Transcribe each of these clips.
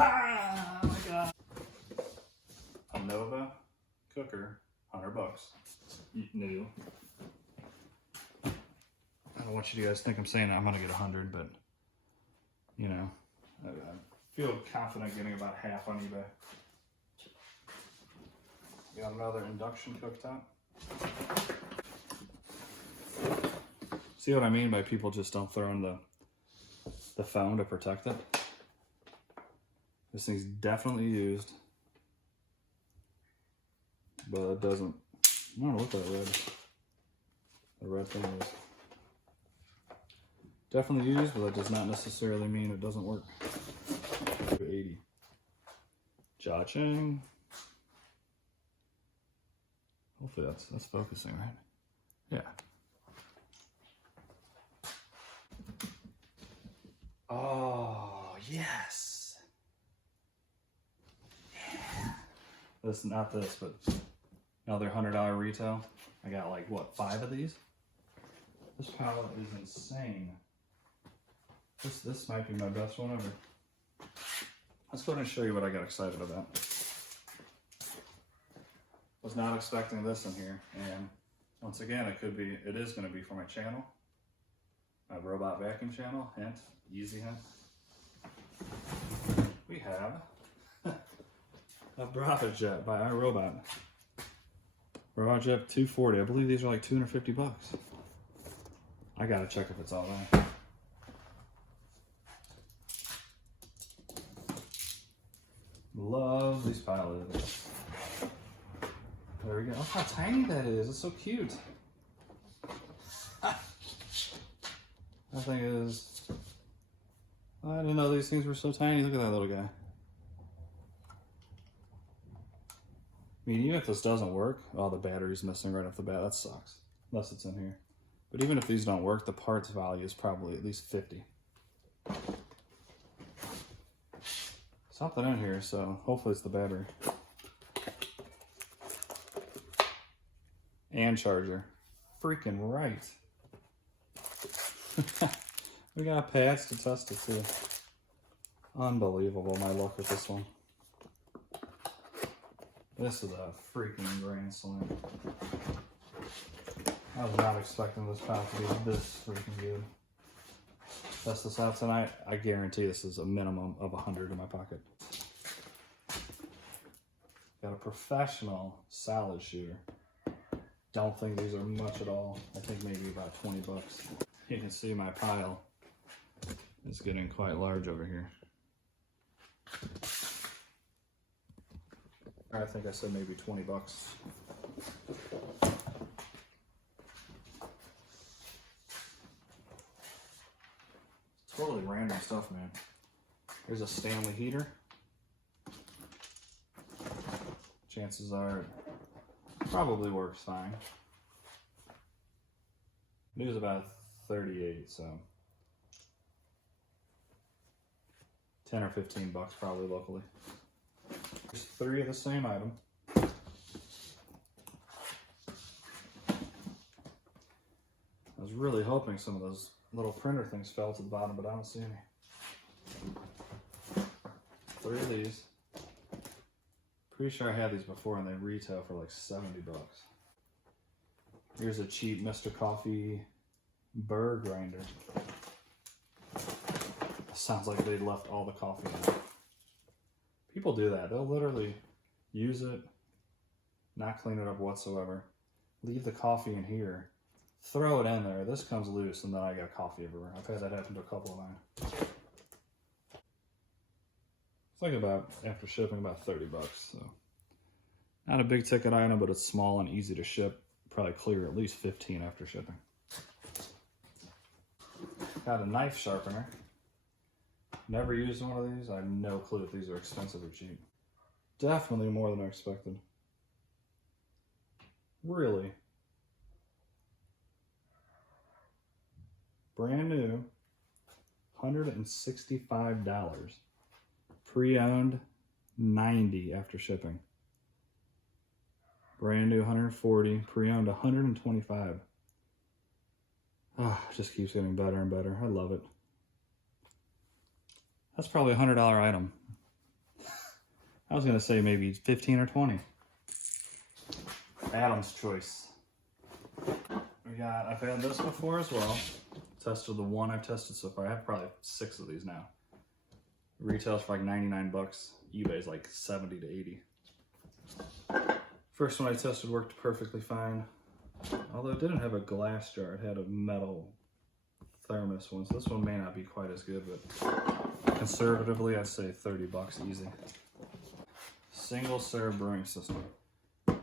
Ah, oh my God. A Nova cooker, $100. New. I don't want you guys to think I'm saying I'm gonna get 100, but you know, I feel confident getting about half on eBay. Got another induction cooktop. See what I mean by people just don't throw in the phone to protect it? This thing's definitely used, but it doesn't. I don't know what the red thing is. Definitely used, but that does not necessarily mean it doesn't work. 80. Cha-ching. Hopefully that's focusing, right? Yeah. Oh, yes. Yeah. This, not this, but another $100 retail. I got like, what, 5 of these? This pallet is insane. This might be my best one ever. Let's go ahead and show you what I got excited about. Was not expecting this in here, and once again, it is going to be for my channel, my robot vacuum channel. Hint, easy hint. We have a Profit Jet by iRobot. Robot Jet 240. I believe these are like $250. I gotta check if it's all right. Love these pallets. There we go. Look how tiny that is. It's so cute. That thing is... I didn't know these things were so tiny. Look at that little guy. I mean, even if this doesn't work, oh, the battery's missing right off the bat. That sucks. Unless it's in here. But even if these don't work, the parts value is probably at least 50. Something in here, so hopefully it's the battery. And charger. Freaking right. We got pads to test it too. Unbelievable, my luck with this one. This is a freaking grand slam. I was not expecting this pallet to be this freaking good. Test this out tonight. I guarantee this is a minimum of 100 in my pocket. Got a professional salad shooter. Don't think these are much at all. I think maybe about $20. You can see my pile is getting quite large over here. I think I said maybe $20. Totally random stuff, man. Here's a Stanley heater. Chances are it probably works fine. It was about 38, so 10 or 15 bucks probably locally. There's 3 of the same item. I was really hoping some of those little printer things fell to the bottom, but I don't see any. 3 of these. Pretty sure I had these before and they retail for like 70 bucks. Here's a cheap Mr. Coffee Burr grinder. Sounds like they left all the coffee in it. People do that. They'll literally use it, not clean it up whatsoever, leave the coffee in here, throw it in there. This comes loose and then I got coffee everywhere. I've had that happen to a couple of mine. It's like about, after shipping, about 30 bucks. So not a big ticket item, but it's small and easy to ship. Probably clear at least 15 after shipping. Got a knife sharpener. Never used one of these. I have no clue if these are expensive or cheap. Definitely more than I expected. Really. Brand new. $165. Pre-owned, $90 after shipping. Brand new, $140. Pre-owned, $125. Oh, it just keeps getting better and better. I love it. That's probably a $100 item. I was gonna say maybe 15 or 20. Adam's choice. I've had this before as well. Tested the one I've tested so far. I have probably 6 of these now. Retails for like 99 bucks. eBay's like 70 to 80. First one I tested worked perfectly fine. Although it didn't have a glass jar, it had a metal thermos one. So this one may not be quite as good, but conservatively I'd say 30 bucks easy. Single serve brewing system.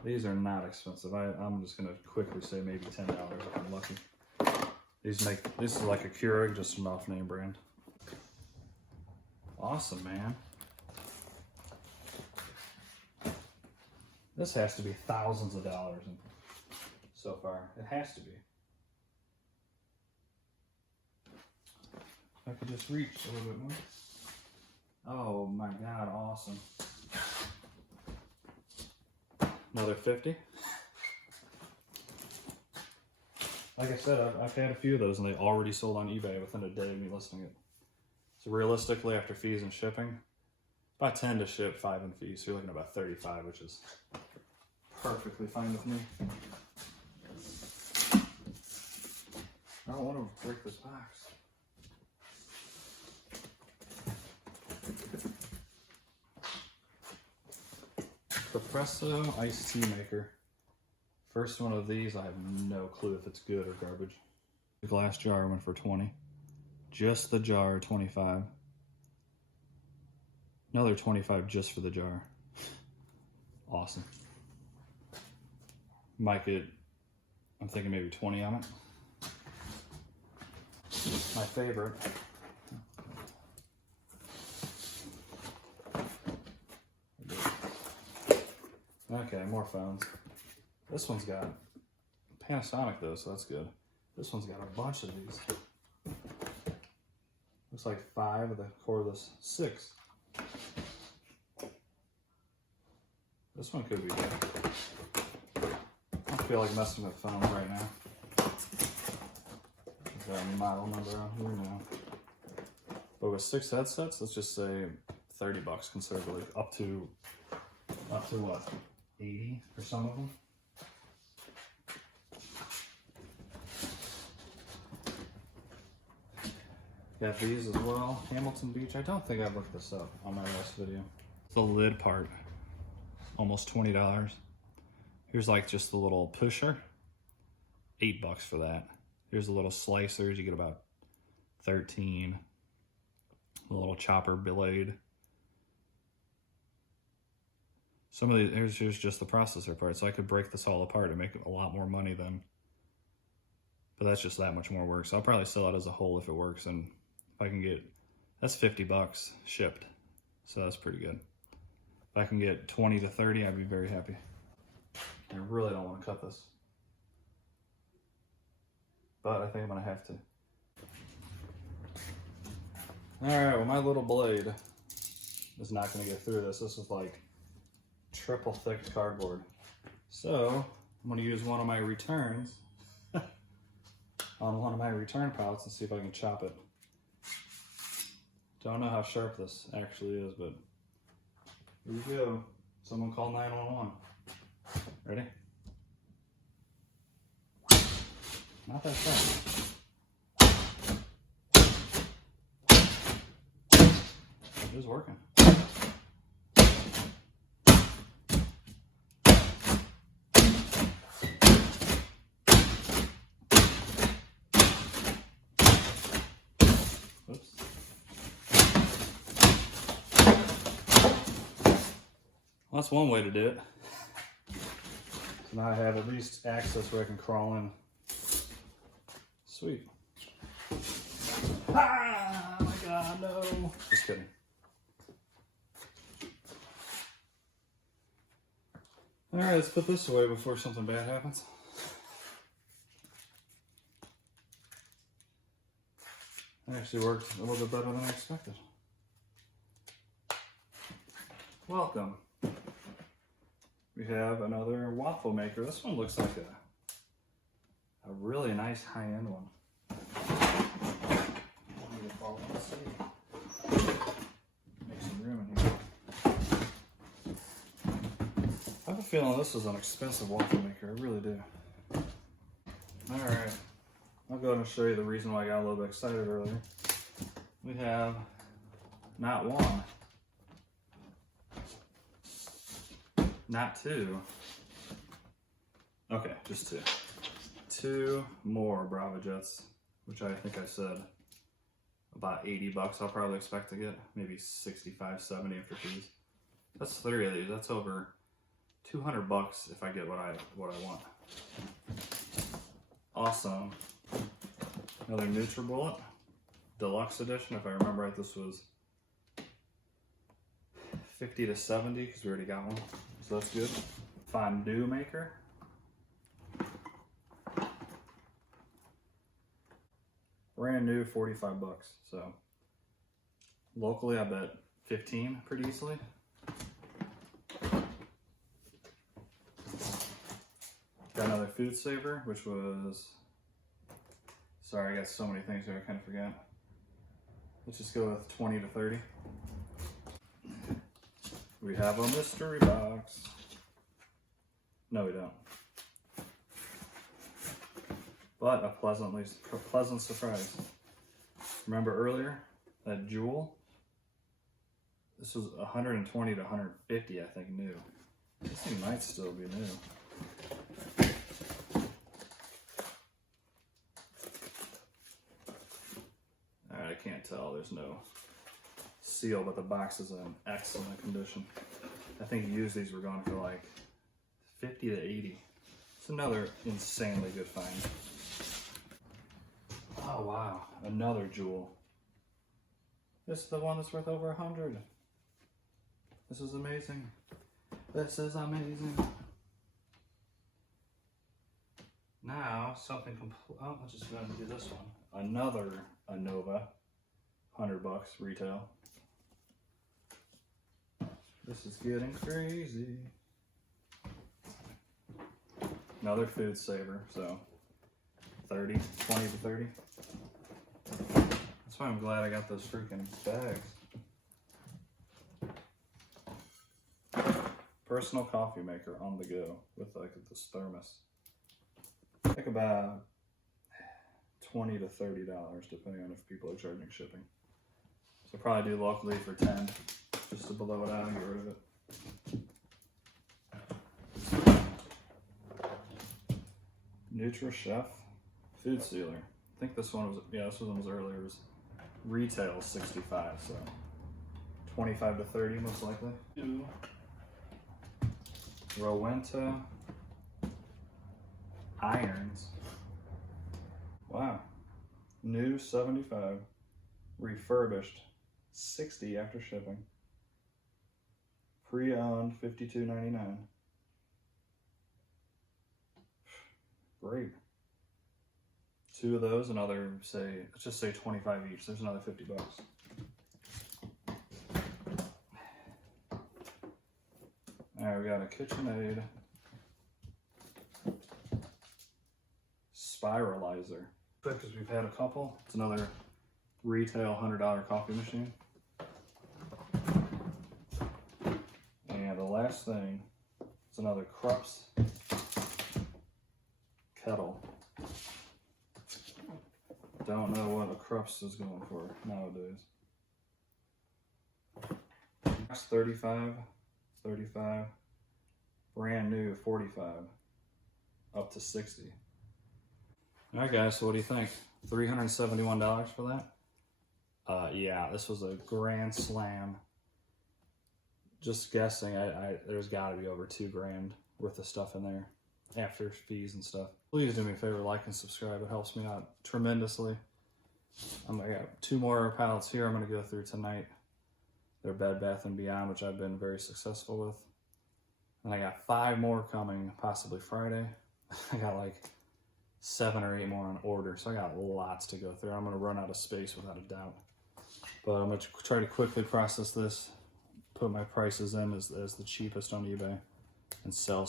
These are not expensive. I'm just gonna quickly say maybe $10 if I'm lucky. This is like a Keurig, just an off-name brand. Awesome, man. This has to be thousands of dollars so far. It has to be. If I could just reach a little bit more. Oh my God, awesome. Another 50. Like I said, I've had a few of those and they already sold on eBay within a day of me listing it. So realistically, after fees and shipping, about 10 to ship, 5 in fees. So you're looking at about 35, which is perfectly fine with me. I don't want to break this box. Espresso iced tea maker. First one of these, I have no clue if it's good or garbage. The glass jar went for 20. Just the jar, 25. Another 25 just for the jar. Awesome. Might get, I'm thinking maybe 20 on it. My favorite. Okay, more phones. This one's got Panasonic though, so that's good. This one's got a bunch of these. Looks like 5 of the cordless, 6. This one could be good. I don't feel like messing with phones right now. Is there a model number on here? No. But with 6 headsets, let's just say 30 bucks conservatively. Up to what? 80 for some of them. Got these as well. Hamilton Beach. I don't think I looked this up on my last video. The lid part, almost $20. Here's like just the little pusher, 8 bucks for that. Here's the little slicers. You get about 13. The little chopper blade. Some of these, here's just the processor part. So I could break this all apart and make a lot more money then. But that's just that much more work. So I'll probably sell it as a whole if it works. And if I can get, that's 50 bucks shipped. So that's pretty good. If I can get 20 to 30, I'd be very happy. I really don't want to cut this. But I think I'm gonna have to. All right, well my little blade is not gonna get through this. This is like triple thick cardboard. So I'm gonna use one of my returns on one of my return pallets and see if I can chop it. Don't know how sharp this actually is, but here we go. Someone call 911. Ready? Not that sharp. It is working. Oops. Well, that's one way to do it. So now I have at least access where I can crawl in. Sweet. Ah, oh my God, no. Just kidding. All right, let's put this away before something bad happens. It actually worked a little bit better than I expected. Welcome. We have another waffle maker. This one looks like a really nice high-end one. Make some room in here. feeling this is an expensive waffle maker. I really do. All right. I'll go ahead and show you the reason why I got a little bit excited earlier. We have not one, not two. Okay, just two. Two more Bravo Jets, which I think I said about 80 bucks I'll probably expect to get. Maybe 65, 70 after fees. That's three of these. That's over 200 bucks if I get what I want. Awesome. Another NutriBullet Deluxe Edition. If I remember right, this was 50 to 70 because we already got one. So that's good. Fondue maker. Brand new, 45 bucks. So locally, I bet 15 pretty easily. Got another food saver, which was, sorry, I got so many things here I kind of forgot. Let's just go with 20 to 30. We have a mystery box. No, we don't. But a pleasant surprise. Remember earlier, that jewel? This was 120 to 150, I think, new. This thing might still be new. Alright, I can't tell. There's no seal, but the box is in excellent condition. I think used these were going for like 50 to 80. It's another insanely good find. Oh wow, another jewel. This is the one that's worth over 100. This is amazing. This is amazing. Now, something oh, let's just go ahead and do this one. Another Anova, 100 bucks retail. This is getting crazy. Another food saver, so 20 to 30. That's why I'm glad I got those freaking bags. Personal coffee maker on the go with like this thermos. Like about $20 to $30 depending on if people are charging shipping. So probably do locally for 10 just to blow it out and get rid of it. NutriChef food sealer. I think this one was, yeah, this one was earlier. It was retail 65, so 25 to 30 most likely. Rowenta Irons. Wow. New 75. Refurbished 60 after shipping. Pre-owned $52.99. Great. Two of those, another, say, let's just say 25 each. There's another 50 bucks. All right, we got a Kitchenaid Spiralizer. Because we've had a couple. It's another retail $100 coffee machine. And the last thing, it's another Krups kettle. Don't know what a Krups is going for nowadays. That's 35, brand new 45, up to 60. All right, guys, so what do you think? $371 for that? Yeah, this was a grand slam. Just guessing, there's got to be over $2,000 worth of stuff in there after fees and stuff. Please do me a favor, like and subscribe. It helps me out tremendously. I got 2 more pallets here I'm going to go through tonight. They're Bed Bath & Beyond, which I've been very successful with. And I got 5 more coming, possibly Friday. I got like 7 or 8 more on order, so I got lots to go through. I'm going to run out of space without a doubt. But I'm going to try to quickly process this, put my prices in as the cheapest on eBay, and sell.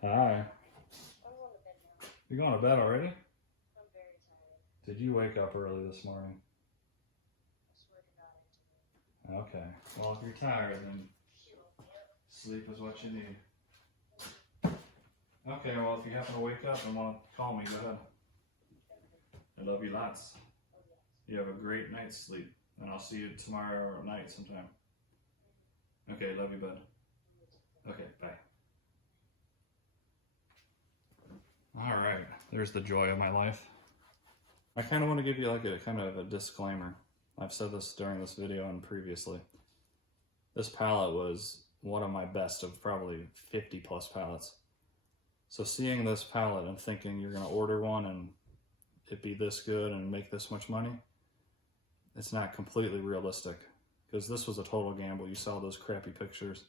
Hi. You're going to bed already? I'm very tired. Did you wake up early this morning? Okay. Well, if you're tired, then sleep is what you need. Okay, well, if you happen to wake up and want to call me, go ahead. I love you lots. You have a great night's sleep, and I'll see you tomorrow night sometime. Okay, love you, bud. Okay, bye. All right, there's the joy of my life. I kind of want to give you like a kind of a disclaimer. I've said this during this video and previously. This pallet was one of my best of probably 50 plus pallets. So seeing this pallet and thinking you're going to order one and it be this good and make this much money, it's not completely realistic, because this was a total gamble. You saw those crappy pictures,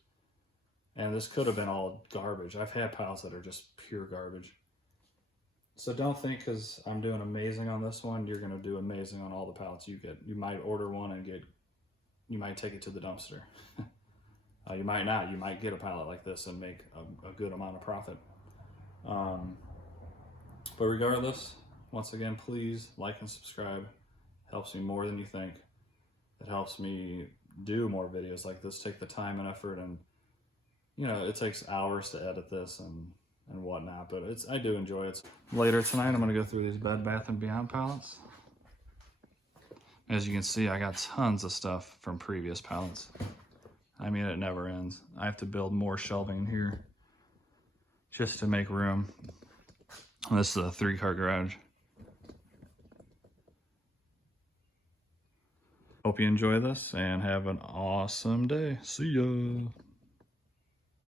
and this could have been all garbage. I've had pallets that are just pure garbage. So don't think because I'm doing amazing on this one, you're going to do amazing on all the pallets you get. You might order one and you might take it to the dumpster. You might not. You might get a pallet like this and make a good amount of profit. But regardless, once again, please like and subscribe. Helps me more than you think. It helps me do more videos like this, take the time and effort, and you know, it takes hours to edit this and whatnot, but I do enjoy it. Later tonight, I'm going to go through these Bed Bath & Beyond pallets. As you can see, I got tons of stuff from previous pallets. I mean, it never ends. I have to build more shelving here just to make room. This is a 3-car garage. Hope you enjoy this and have an awesome day. See ya.